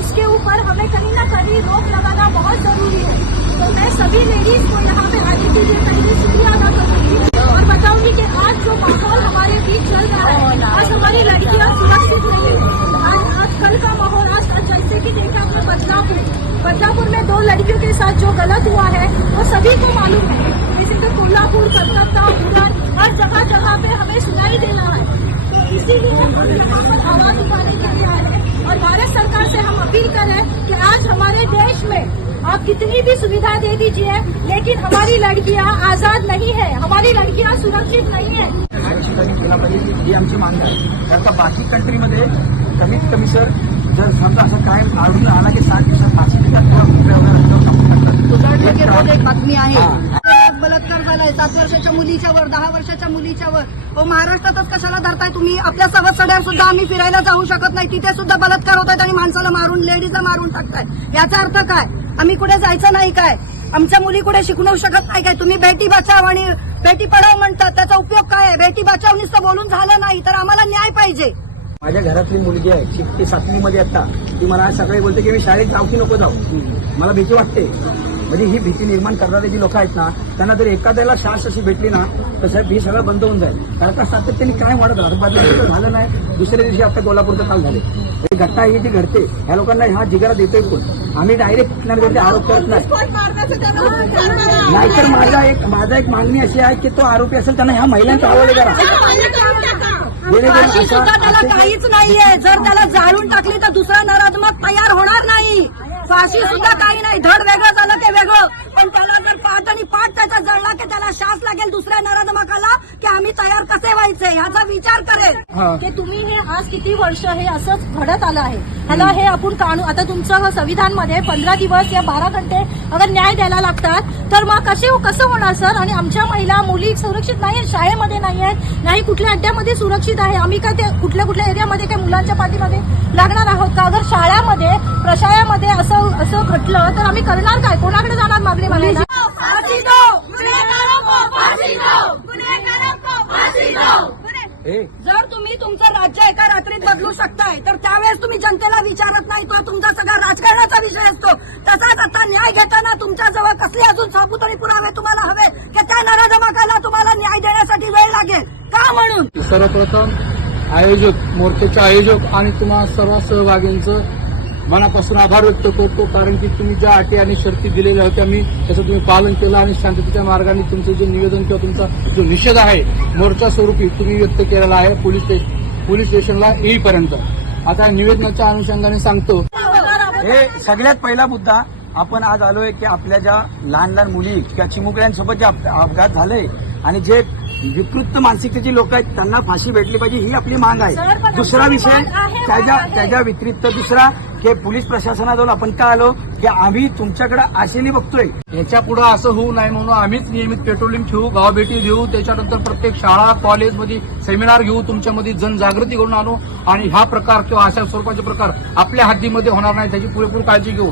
उसके ऊपर हमें कहीं ना कहीं रोक लगाना बहुत जरूरी है। तो मैं सभी लेडीज को यहाँ पे आने के लिए पहले शुक्रिया अदा करूंगी और बताऊंगी कि आज जो माहौल हमारे बीच चल रहा है, आज हमारी लड़कियां सुरक्षित नहीं है। आज कल का माहौल, आज जैसे कि देखा हमने बदलापुर में 2 लड़कियों के साथ जो गलत हुआ है वो सभी को मालूम है। इसी तरह कोल्हापुर, कलकत्ता, उड़न, हर जगह जगह पे हमें सुनाई देना है। तो इसीलिए हम यहाँ पर आवाज उठाने के लिए आए हैं और भारत सरकार से हम अपील करें कि आज हमारे देश में आप कितनी भी सुविधा दे दीजिए, लेकिन हमारी लड़कियां आजाद नहीं है, हमारी लड़कियां सुरक्षित नहीं है। ही आमची मागणी आहे। आता बाकी कंट्रीमध्ये कमीत कमी सर जर समजा असं काय आढळून आला की 60 दिवसात फाशी देतात एक बातमी आहे, बलात्कार झालाय 7 वर्षाच्या मुलीच्या वर, 10 वर्षाच्या मुलीच्या वर. महाराष्ट्रातच कशाला धरताय तुम्ही? आपल्या सवत्सड्यावर सुद्धा आम्ही फिरायला जाऊ शकत नाही, तिथे सुद्धा बलात्कार होत आहेत आणि माणसाला मारून, लेडीजला मारून टाकताय. याचा अर्थ काय? आम्ही कुठे जायचं नाही काय? आमच्या मुली कुठे शिकवू शकत नाही काय? तुम्ही बेटी बचाव आणि बेटी पढाव म्हणतात, त्याचा उपयोग काय आहे? बेटी बचाव नुसतं बोलून झालं नाही, तर आम्हाला न्याय पाहिजे. माझ्या घरातली मुलगी आहे, शिकते 7वी मध्ये आता. ती मला सकाळी बोलते की मी शाळेत जाऊ की नको जाऊ, मला भीती वाटते. म्हणजे ही भीती निर्माण करणारे जी लोक आहेत ना, त्यांना जर एखाद्याला शास अशी भेटली ना तर साहेब हे सगळं बंद होऊन जाईल. कारण का सातत्याने काय वाढत राहतं, झालं नाही. दुसऱ्या दिवशी आता कोल्हापूरचं काल झाले. ही घटना ही जी घडते, ह्या लोकांना हा जिगारा देतोय कोण? आम्ही डायरेक्ट कुठल्यावरती आरोप करत नाही. नाहीतर माझा एक मागणी अशी आहे की तो आरोपी असेल त्यांना ह्या महिलांचा हवाले करा. फाशी सुद्धा त्याला काहीच नाहीये. जर त्याला जाळून टाकली तर दुसरा नराधमक तयार होणार नाही. फाशी सुद्धा काही नाही. धड वेगळं झालं ते वेगळं, पण त्याला जर पाठ आणि पाठ त्याचा जळला की त्याला शास लागेल दुसऱ्या नराधमकाला की आम्ही तयार कसे व्हायचे ह्याचा विचार करेल. की तुम्ही हे आज किती वर्ष हे असंच घडत आलं आहे, ह्याला हे आपण काढू. आता तुमचं संविधानमध्ये 15 दिवस या 12 घंटे अगर न्याय द्यायला लागतात तर मग कसं होणार सर? आणि आमच्या महिला मुली सुरक्षित नाही आहेत, शाळेमध्ये नाही आहेत, नाही कुठल्या अड्ड्यामध्ये सुरक्षित आहे. आम्ही काय ते कुठल्या एरियामध्ये काय मुलांच्या पाठीमध्ये लागणार आहोत का? अगर शाळामध्ये प्रशाळामध्ये असं घडलं तर आम्ही करणार काय? कोणाकडे जाणार मागणी मागायला? जर तुम्ही तुमचं राज्य एका रात्रीत बदलू शकताय तर त्यावेळेस तुम्ही जनतेला विचारत नाही, तो तुमचा सगळा राजकारणाचा विषय असतो. तसाच आता न्याय घेताना तुमच्याजवळ कसले अजून साबूत आणि पुरावे तुम्हाला हवे की त्या नराधमकाला तुम्हाला न्याय देण्यासाठी वेळ लागेल का? म्हणून सर्वप्रथम आयोजक, मोर्चाचे आयोजक आणि तुम्हा सर्व सहभागींचं मनापासून आभार व्यक्त करतो. कारण की तुम्ही ज्या अटी आणि शर्ती दिलेल्या होत्या त्याचं तुम्ही पालन केलं आणि शांततेच्या मार्गाने तुमचं जे निवेदन किंवा तुमचा जो निषेध आहे मोर्चा स्वरूपी तुम्ही व्यक्त केलेला आहे पोलीस स्टेशनला येईपर्यंत. आता निवेदनाच्या अनुषंगाने सांगतो, हे सगळ्यात पहिला मुद्दा आपण आज आलोय की आपल्या ज्या लहान लहान मुली किंवा चिमुकल्यांसोबत जे अपघात झाले आणि जे विकृत मानसिकतेची लोक आहेत त्यांना फाशी भेटली पाहिजे, ही आपली मांग आहे. दुसरा विषय त्याच्या व्यतिरिक्त दुसरा की पोलीस प्रशासनाजवळ आपण का आलो की आम्ही तुमच्याकडे आशेने बघतोय. याच्या पुढे असं होऊ नये म्हणून आम्हीच नियमित पेट्रोलिंग ठेवू, गावभेटी देऊ, त्याच्यानंतर प्रत्येक शाळा कॉलेजमध्ये सेमिनार घेऊ, तुमच्यामध्ये जनजागृती करून आणू आणि हा प्रकार किंवा अशा स्वरूपाचे प्रकार आपल्या हद्दीमध्ये होणार नाही त्याची पुरेपूर काळजी घेऊ.